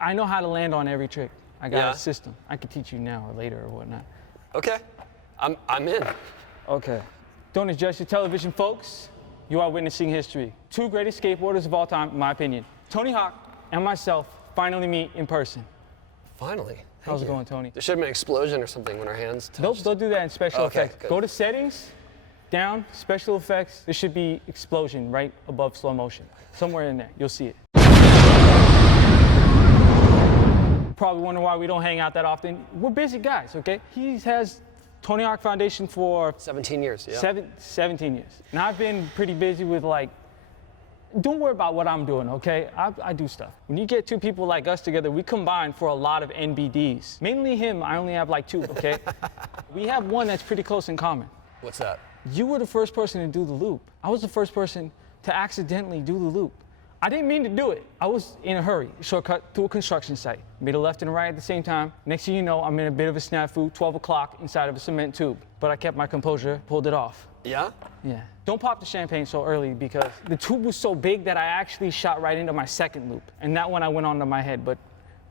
I know how to land on every trick. I got a system. I could teach you now or later or whatnot. Okay, I'm in. Okay. Don't adjust your television, folks. You are witnessing history. Two greatest skateboarders of all time, in my opinion. Tony Hawk and myself finally meet in person. Finally. How's it going, Tony? There should have been an explosion or something when our hands touched. They'll do that in special effects. Good. Go to settings, down, special effects. There should be explosion right above slow motion. Somewhere in there, you'll see it. Probably wonder why we don't hang out that often. We're busy guys, okay? He has Tony Hawk Foundation for 17 years, yeah. 17 years. And I've been pretty busy with don't worry about what I'm doing, okay? I do stuff. When you get two people like us together, we combine for a lot of NBDs. Mainly him, I only have like 2, okay? We have one that's pretty close in common. What's that? You were the first person to do the loop. I was the first person to accidentally do the loop. I didn't mean to do it. I was in a hurry, shortcut through a construction site. Made a left and a right at the same time. Next thing you know, I'm in a bit of a snafu, 12 o'clock inside of a cement tube. But I kept my composure, pulled it off. Yeah? Yeah. Don't pop the champagne so early because the tube was so big that I actually shot right into my second loop. And that one I went onto my head, but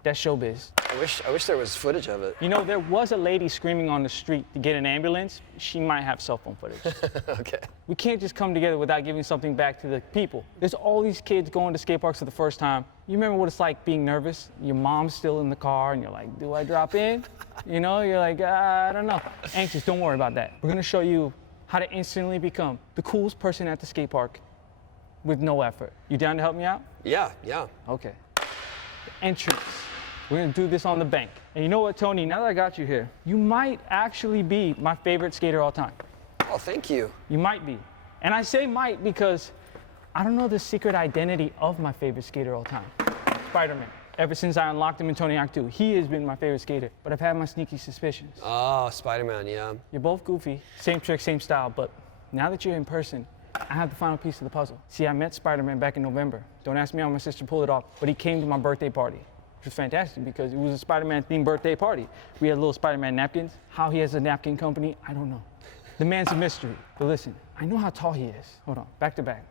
that's showbiz. I wish there was footage of it. You know, there was a lady screaming on the street to get an ambulance. She might have cell phone footage. Okay. We can't just come together without giving something back to the people. There's all these kids going to skate parks for the first time. You remember what it's like being nervous? Your mom's still in the car and you're like, do I drop in? You know, you're like, I don't know. Anxious, don't worry about that. We're gonna show you how to instantly become the coolest person at the skate park with no effort. You down to help me out? Yeah. Okay. The entrance. We're gonna do this on the bank. And you know what, Tony, now that I got you here, you might actually be my favorite skater all time. Oh, thank you. You might be. And I say might because I don't know the secret identity of my favorite skater all time. Spider-Man. Ever since I unlocked him in Tony Hawk 2, he has been my favorite skater, but I've had my sneaky suspicions. Oh, Spider-Man, yeah. You're both goofy, same trick, same style, but now that you're in person, I have the final piece of the puzzle. See, I met Spider-Man back in November. Don't ask me how my sister pulled it off, but he came to my birthday party. Which was fantastic because it was a Spider-Man themed birthday party. We had little Spider-Man napkins. How he has a napkin company, I don't know. The man's a mystery. But listen, I know how tall he is. Hold on, back to back.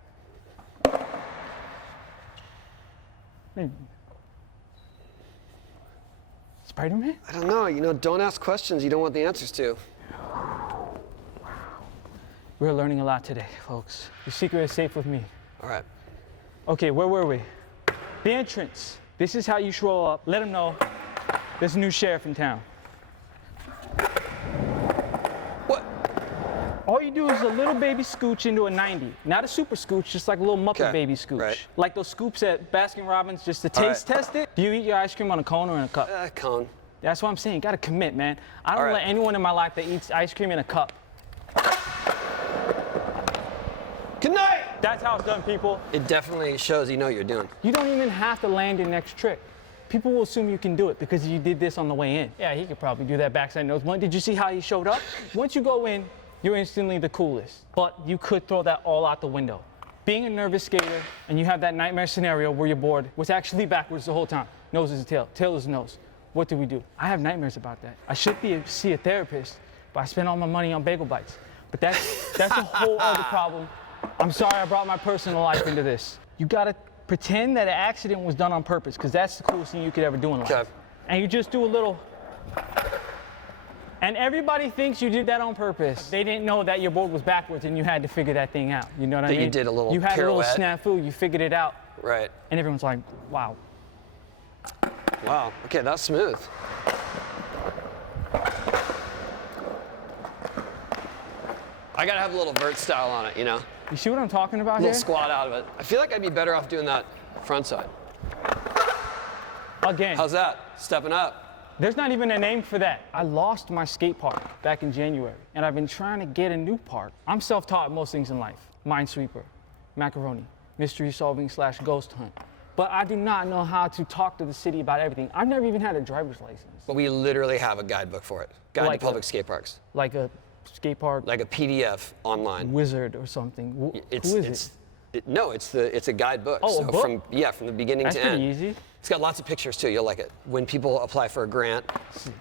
Spider-Man? I don't know, don't ask questions you don't want the answers to. We're learning a lot today, folks. The secret is safe with me. All right. Okay, where were we? The entrance. This is how you roll up. Let them know there's a new sheriff in town. What? All you do is a little baby scooch into a 90. Not a super scooch, just like a little Muppet baby scooch. Right. Like those scoops at Baskin-Robbins just to taste test it. Do you eat your ice cream on a cone or in a cup? Cone. That's what I'm saying. You gotta commit, man. I don't let anyone in my life that eats ice cream in a cup. Good night! That's how it's done, people. It definitely shows you know what you're doing. You don't even have to land your next trick. People will assume you can do it because you did this on the way in. Yeah, he could probably do that backside nose blunt. Did you see how he showed up? Once you go in, you're instantly the coolest. But you could throw that all out the window. Being a nervous skater and you have that nightmare scenario where your board was actually backwards the whole time. Nose is a tail, tail is a nose. What do we do? I have nightmares about that. I should see a therapist, but I spend all my money on bagel bites. But that's a whole other problem. I'm sorry I brought my personal life into this. You gotta pretend that an accident was done on purpose, because that's the coolest thing you could ever do in life. Okay. And you just do a little, and everybody thinks you did that on purpose. They didn't know that your board was backwards and you had to figure that thing out. You know what I mean? You did a little You had pirouette. a little snafu, you figured it out. Right. And everyone's like, wow. Wow, okay, that's smooth. I gotta have a little vert style on it, You see what I'm talking about A here? little squat out of it. I feel like I'd be better off doing that front side. Again. How's that? Stepping up. There's not even a name for that. I lost my skate park back in January, and I've been trying to get a new park. I'm self-taught in most things in life. Minesweeper, macaroni, mystery solving / ghost hunt. But I do not know how to talk to the city about everything. I've never even had a driver's license. But we literally have a guidebook for it. Guide Like to public skate parks. Like a skate park Like a PDF online. wizard or something. Who is it? No, it's a guidebook. Oh, so a book? from the beginning That's to pretty end. easy. It's got lots of pictures too. You'll like it. When people apply for a grant,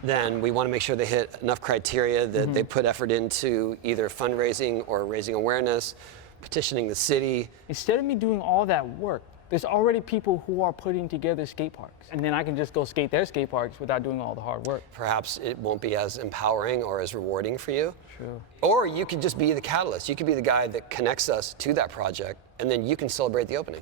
then we want to make sure they hit enough criteria that they put effort into either fundraising or raising awareness, petitioning the city. Instead of me doing all that work, There's already people who are putting together skate parks. And then I can just go skate their skate parks without doing all the hard work. Perhaps it won't be as empowering or as rewarding for you. True. Or you could just be the catalyst. You could be the guy that connects us to that project, and then you can celebrate the opening.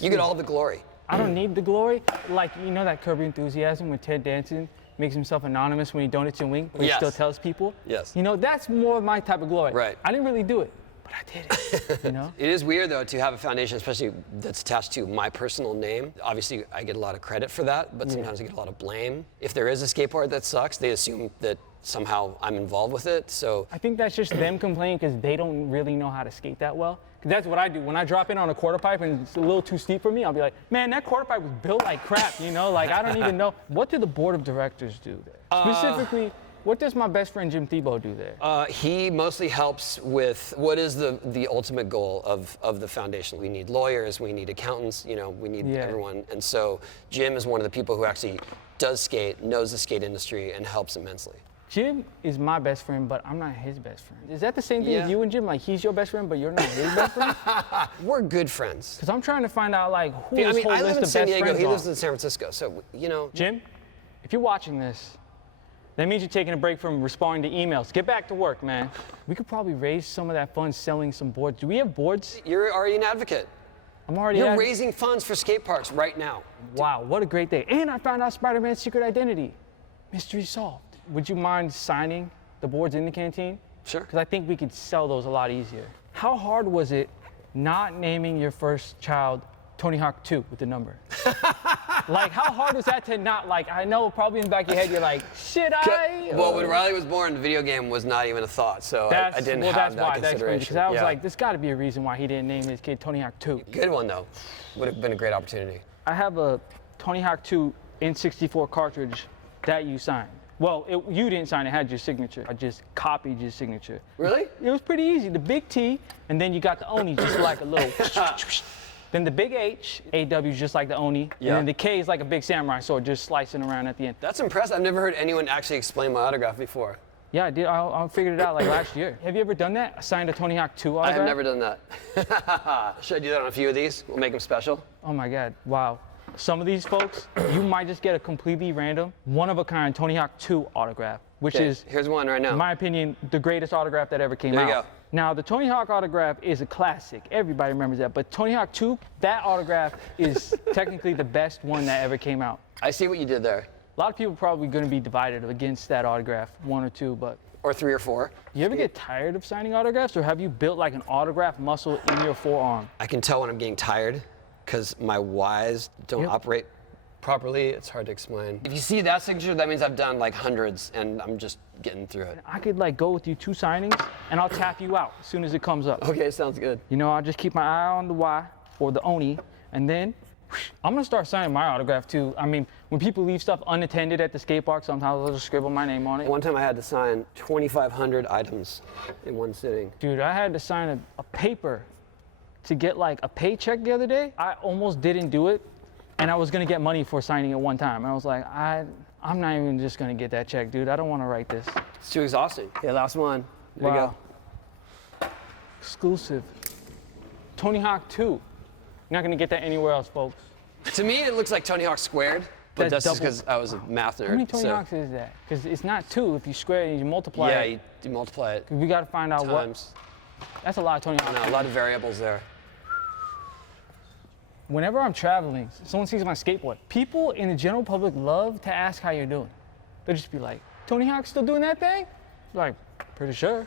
You get all the glory. I don't need the glory. Like, you know that Curb Your Enthusiasm when Ted Danson makes himself anonymous when he donates a wing, but he still tells people? Yes. You know, that's more my type of glory. Right. I didn't really do it, but I did it, you know? It is weird, though, to have a foundation, especially that's attached to my personal name. Obviously, I get a lot of credit for that, but sometimes I get a lot of blame. If there is a skateboard that sucks, they assume that somehow I'm involved with it, so. I think that's just them complaining because they don't really know how to skate that well. Because that's what I do. When I drop in on a quarter pipe and it's a little too steep for me, I'll be like, man, that quarter pipe was built like crap, you know? Like, I don't even know. What do the board of directors do there? Specifically, what does my best friend Jim Thiebaud do there? He mostly helps with what is the ultimate goal of the foundation. We need lawyers, we need accountants, you know, we need everyone. And so Jim is one of the people who actually does skate, knows the skate industry, and helps immensely. Jim is my best friend, but I'm not his best friend. Is that the same thing as you and Jim? Like, he's your best friend, but you're not his best friend? We're good friends. Because I'm trying to find out, like, who I his whole live list in of San best Diego, friends he are. lives in San Francisco, so, you know. Jim, if you're watching this, that means you're taking a break from responding to emails. Get back to work, man. We could probably raise some of that fund selling some boards. Do we have boards? You're already an advocate. I'm already You're raising funds for skate parks right now. Wow, what a great day. And I found out Spider-Man's secret identity. Mystery solved. Would you mind signing the boards in the canteen? Sure. Because I think we could sell those a lot easier. How hard was it not naming your first child Tony Hawk 2 with the number? Like, how hard was that to not, like, I know probably in the back of your head you're like, should I? Well, when Riley was born, the video game was not even a thought, so I didn't have that consideration. Because I was like, there's got to be a reason why he didn't name his kid Tony Hawk 2. Good one, though. Would have been a great opportunity. I have a Tony Hawk 2 N64 cartridge that you signed. Well, you didn't sign it, had your signature. I just copied your signature. Really? It was pretty easy. The big T, and then you got the Oni, just like a little. Then the big H, AW is just like the Oni. And then the K is like a big samurai sword, just slicing around at the end. That's impressive. I've never heard anyone actually explain my autograph before. Yeah, I did. I figured it out like last year. Have you ever done that? I signed a Tony Hawk 2 autograph? I have never done that. Should I do that on a few of these? We'll make them special. Oh my God, wow. Some of these folks, you might just get a completely random, one-of-a-kind Tony Hawk 2 autograph, which is, here's one right now. in my opinion, the greatest autograph that ever came out. There you go. Now, the Tony Hawk autograph is a classic. Everybody remembers that. But Tony Hawk 2, that autograph is technically the best one that ever came out. I see what you did there. A lot of people are probably going to be divided against that autograph, 1 or 2, but. Or 3 or 4. You ever get tired of signing autographs, or have you built like an autograph muscle in your forearm? I can tell when I'm getting tired because my Ys don't operate properly. It's hard to explain. If you see that signature, that means I've done like hundreds and I'm just getting through it. I could like go with you 2 signings and I'll tap you out as soon as it comes up. Okay, sounds good. You know, I'll just keep my eye on the Y or the Oni, and then I'm gonna start signing my autograph too. I mean, when people leave stuff unattended at the skate park, sometimes I'll just scribble my name on it. One time I had to sign 2,500 items in one sitting. Dude, I had to sign a paper to get like a paycheck the other day. I almost didn't do it, and I was gonna get money for signing it one time. And I was like, I'm not even just gonna get that check, dude. I don't wanna write this. It's too exhausting. Okay, last one. There you go. Exclusive. Tony Hawk 2. You're not gonna get that anywhere else, folks. To me, it looks like Tony Hawk squared, but that's just because I was a math nerd. How many Tony Hawks is that? Because it's not 2 if you square it and you multiply it. Yeah, you multiply it. We gotta find out times. That's a lot of Tony Hawks. No, a lot of variables there. Whenever I'm traveling, someone sees my skateboard. People in the general public love to ask how you're doing. They'll just be like, Tony Hawk's still doing that thing? Like, pretty sure.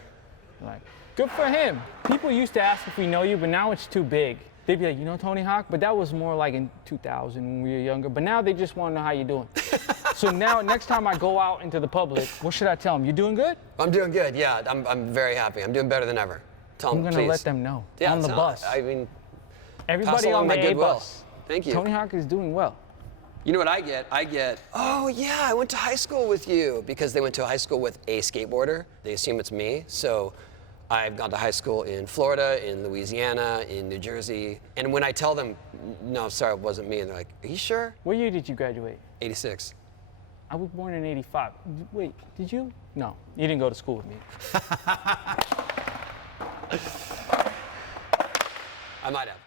Like, good for him. People used to ask if we know you, but now it's too big. They'd be like, you know Tony Hawk? But that was more like in 2000 when we were younger. But now they just want to know how you're doing. So now, next time I go out into the public, what should I tell them? You doing good? I'm doing good, yeah. I'm very happy. I'm doing better than ever. Tell them, I'm please. gonna let them know. Yeah, on the bus. I mean, everybody on the A bus. Thank you. Tony Hawk is doing well. You know what I get? Oh yeah, I went to high school with you, because they went to high school with a skateboarder. They assume it's me. So I've gone to high school in Florida, in Louisiana, in New Jersey. And when I tell them, no, sorry, it wasn't me, and they're like, are you sure? What year did you graduate? 86. I was born in 85. Wait, did you? No, you didn't go to school with me. I might have.